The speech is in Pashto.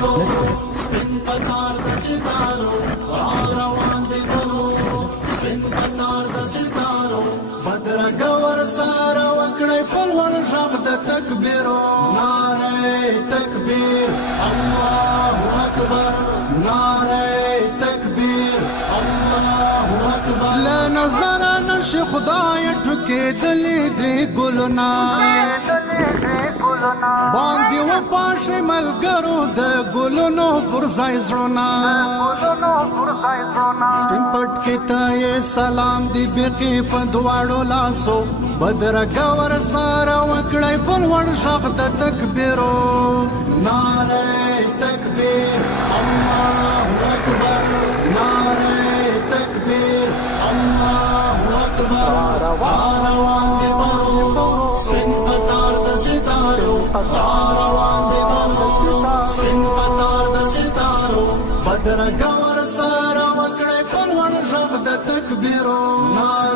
بلو سپین قطار د ستارو روان دی بلو سپین قطار د ستارو بدرګه ورسره وکړی په لوړ غږ د تکبیرو نعره تکبیر الله اکبر نعره تکبیر الله اکبر له نظره نشي خدای ټکېدلې دې ګلونه باندې و پاشه ملګرو د ګلونو پر ځای زړونه سپین پټ کې ته سلام دی بېخي په دواړو لاسو بدرګه ورسره وکړی په لوړ غږ د تکبیرو نعره تکبیر الله اکبر نعره تکبیر الله اکبر روان دی بلو سپین قطار د ستارو روان دی بلو سپین قطار د ستارو بدرګه ورسره وکړی په لوړ غږ د تکبیرو